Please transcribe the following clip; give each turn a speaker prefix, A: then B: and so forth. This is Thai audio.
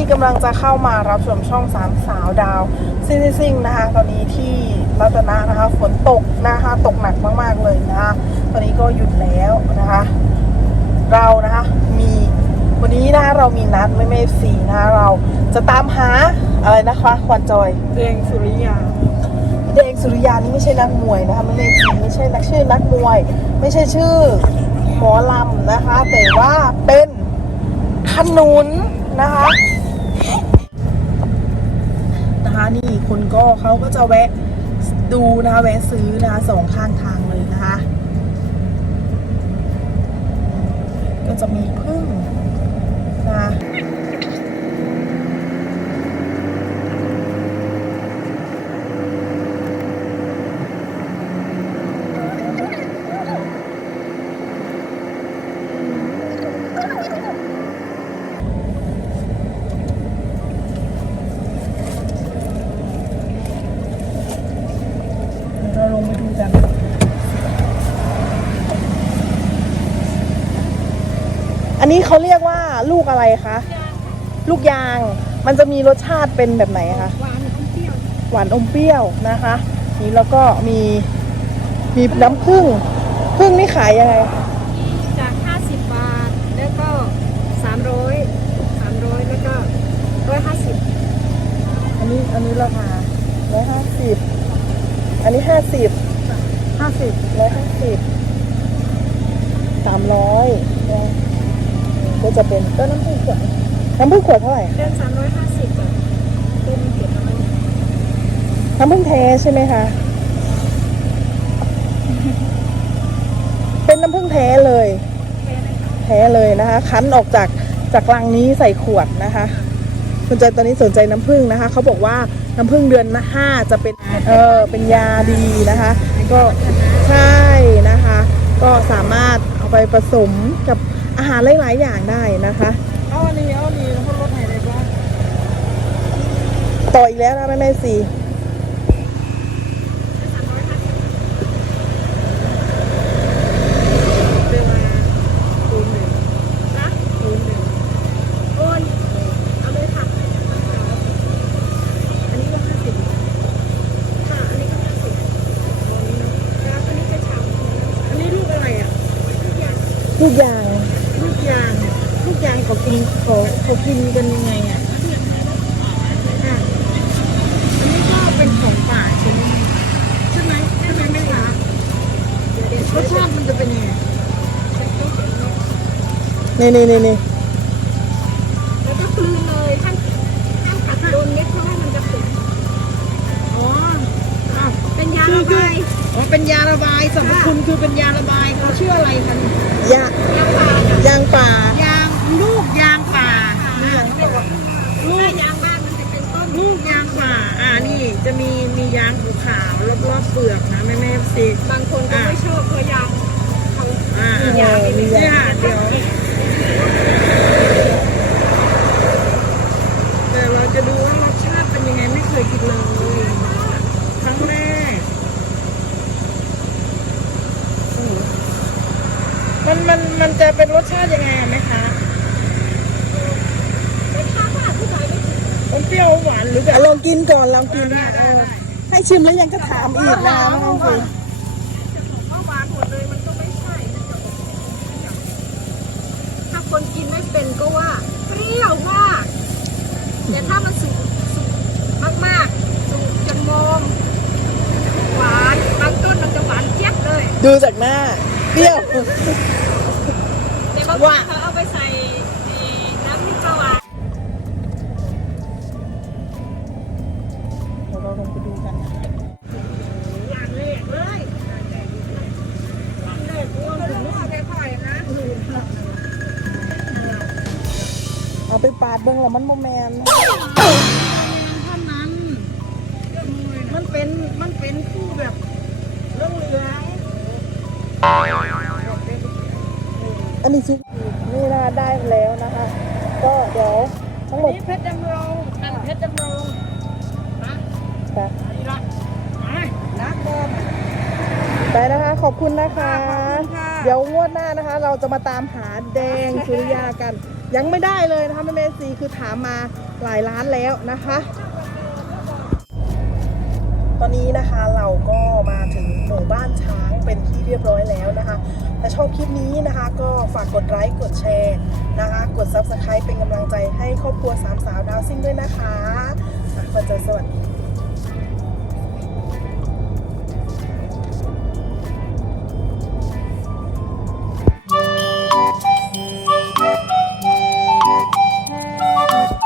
A: กำลังจะเข้ามารับชมช่องสามสาวดาวซิ่งนะคะตอนนี้ที่รัตนะนะคะฝนตกนะคะตกหนักมากๆเลยนะคะตอนนี้ก็หยุดแล้วนะคะเรานะคะมีวันนี้นะคะเรามีนัดไม่สีนะคะเราจะตามหาอะไรนะคะควันจอย
B: แดงสุริยา
A: แดงสุริยานี่ไม่ใช่นักมวยนะคะไม่ใช่นักชื่อนักมวยไม่ใช่ชื่อหมอลำนะคะแต่ว่าเป็นขนุนนะคะนี่คนก็เขาก็จะแวะดูนะคะแวะซื้อนะคะสองข้างทางเลยนะคะก็จะมีพึ่งนะคะลงไปดูกันอันนี้เขาเรียกว่าลูกอะไรคะลูกยางมันจะมีรสชาติเป็นแบบไหนคะ
B: หวานอมเปรี้ยว
A: หวานอมเปรี้ยวนะคะนี่แล้วก็มีน้ำผึ้งนี่ขายยังไง
B: จาก50 บาทแล้วก็300แล้วก็150
A: อันนี้ราคา150อันนี้50 150 300ก็จะเป็นต้นน้ำผึ้งขวดเท่าไหร่
B: เดือน350แบบเป็น
A: น้ำผึ้งแท้ใช่ไหมคะเป็นน้ำผึ้งแท้เลยนะคะคั้นออกจากรังนี้ใส่ขวดนะคะสนใจตอนนี้สนใจน้ำผึ้งนะคะเขาบอกว่าน้ำผึ้งเดือน5จะเป็นยาดีนะคะก็ใช่นะคะก็สามารถเอาไปผสมกับอาหารหลายๆอย่างได้นะคะ
B: เอาอันนี้เขาลดให้ได้บ้าง
A: ต่ออีกแล้วนะแม่สีลูกยางเขากินกันยังไงอ่ะอันนี้ก็เป็นของป่าใช่ไหมไม่คะรสชาติมันจะเป็นยังไงนี่
B: แล้วก็กลืนเลยท่านกัดโดนเม็ดเพราะว่ามันจะขุ่นเป็นยาระบาย
A: เป็นยาระบายสรรพคุณคือเป็นยาระบายเขาชื่ออะไรคะยางป่าลูกยางป่า
B: ลูกยางบ้านมันจะเป็นต้น
A: ลูกยางป่านี่จะมียางขาวรอบเปลือกนะแม่สิ
B: บางคนก็ไม่ชอบเพราะยางเขา
A: ยางเดี๋ยวเราจะดูว่ารสชาติเป็นยังไงไม่เคยกินเลยครั้งแรกมันจะเป็นรสชาติยังไงไหมคะเปรี้ยวหวานหรือแบบลองกินก่อนให้ชิมแล้วยังจะถามอีกนะน้องคุย
B: ว่าหวานหมดเลยมันก็ไม่ใช่ถ้าคนกินไม่เป็นก็ว่าเปรี้ยวมากแต่ถ้ามันสุกมากๆสุกจนมอมหวานบางต้นมันจะหวานเจี๊ยบเลย
A: ดูจากหน้าเปรี้ยว
B: แต่บางคนเขาเอาไปใส่น้ำพริกปลาหวาน
A: เราลงไปดูกันนะ
B: อย่างเล็กเลยเล็กรวมถึงลูกแค่ไผ่นะ
A: เอาไปปาดเบิ้งแล้วมันโมแมน
B: ท่านนั้นมันเป็นคู่แบบเรื่องเหลือง
A: อันนี้ซุปนี่นะได้แล้วนะคะก็เดี๋ยวทั้งหมด
B: เพชรดำรงนั่นเพชรดำรงนะนี่ละนะเดิม
A: ไปนะคะขอบคุณนะคะเดี๋ยวงวดหน้านะคะเราจะมาตามหาแดงสุริยากันยังไม่ได้เลยนะคะแม่ซีคือถามมาหลายร้านแล้วนะคะ ตอนนี้นะคะเราก็มาถึงหมู่บ้านช้างเป็นที่เรียบร้อยแล้วนะคะถ้าชอบคลิปนี้นะคะก็ฝากกดไลค์กดแชร์นะคะกด Subscribe เป็นกำลังใจให้ครอบครัวสามสาวดาวซิ่งด้วยนะคะเฟิร์นใจสวัสดี